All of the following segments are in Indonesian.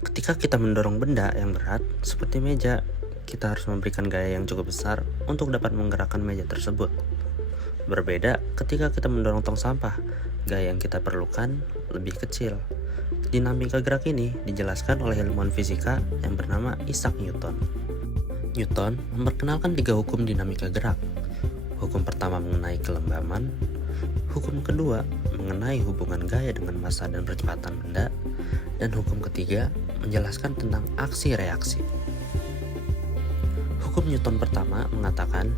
Ketika kita mendorong benda yang berat, seperti meja, kita harus memberikan gaya yang cukup besar untuk dapat menggerakkan meja tersebut. Berbeda ketika kita mendorong tong sampah, gaya yang kita perlukan lebih kecil. Dinamika gerak ini dijelaskan oleh ilmuwan fisika yang bernama Isaac Newton. Newton memperkenalkan 3 hukum dinamika gerak. Hukum pertama mengenai kelembaman, hukum kedua mengenai hubungan gaya dengan massa dan percepatan benda, dan hukum ketiga menjelaskan tentang aksi-reaksi. Hukum Newton pertama mengatakan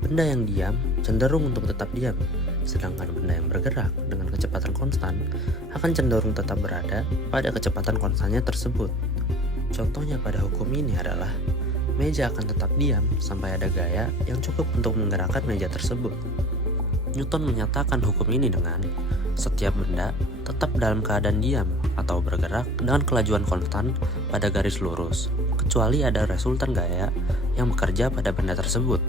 benda yang diam cenderung untuk tetap diam, sedangkan benda yang bergerak dengan kecepatan konstan akan cenderung tetap berada pada kecepatan konstannya tersebut. Contohnya pada hukum ini adalah meja akan tetap diam sampai ada gaya yang cukup untuk menggerakkan meja tersebut. Newton menyatakan hukum ini dengan setiap benda tetap dalam keadaan diam atau bergerak dengan kelajuan konstan pada garis lurus, kecuali ada resultan gaya yang bekerja pada benda tersebut.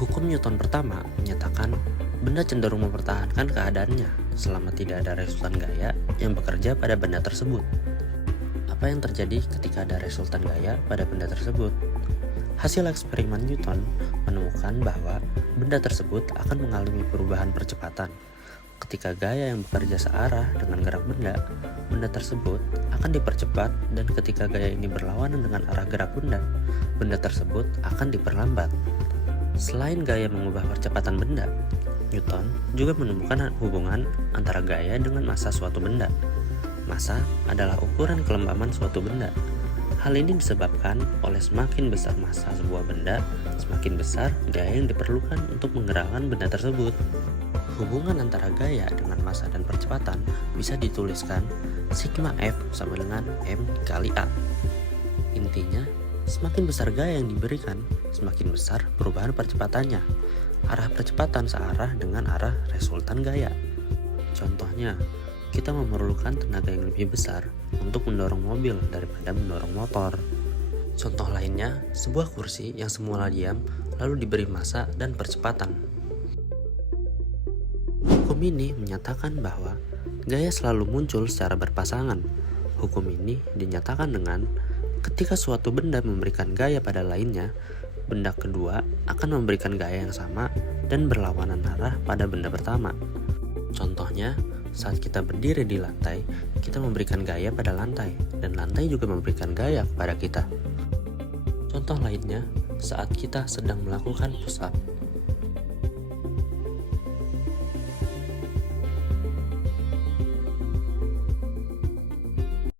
Hukum Newton pertama menyatakan benda cenderung mempertahankan keadaannya selama tidak ada resultan gaya yang bekerja pada benda tersebut. Apa yang terjadi ketika ada resultan gaya pada benda tersebut? Hasil eksperimen Newton menemukan bahwa benda tersebut akan mengalami perubahan percepatan. Ketika gaya yang bekerja searah dengan gerak benda, benda tersebut akan dipercepat, dan ketika gaya ini berlawanan dengan arah gerak benda, benda tersebut akan diperlambat. Selain gaya mengubah percepatan benda, Newton juga menemukan hubungan antara gaya dengan massa suatu benda. Massa adalah ukuran kelembaman suatu benda. Hal ini disebabkan oleh semakin besar massa sebuah benda, semakin besar gaya yang diperlukan untuk menggerakkan benda tersebut. Hubungan antara gaya dengan massa dan percepatan bisa dituliskan sigma F sama dengan M kali A. Intinya, semakin besar gaya yang diberikan, semakin besar perubahan percepatannya. Arah percepatan searah dengan arah resultan gaya. Contohnya, kita memerlukan tenaga yang lebih besar untuk mendorong mobil daripada mendorong motor. Contoh lainnya, sebuah kursi yang semula diam lalu diberi massa dan percepatan. Hukum ini menyatakan bahwa gaya selalu muncul secara berpasangan. Hukum ini dinyatakan dengan ketika suatu benda memberikan gaya pada lainnya, benda kedua akan memberikan gaya yang sama dan berlawanan arah pada benda pertama. Contohnya, saat kita berdiri di lantai, kita memberikan gaya pada lantai, dan lantai juga memberikan gaya kepada kita. Contoh lainnya, saat kita sedang melakukan push up,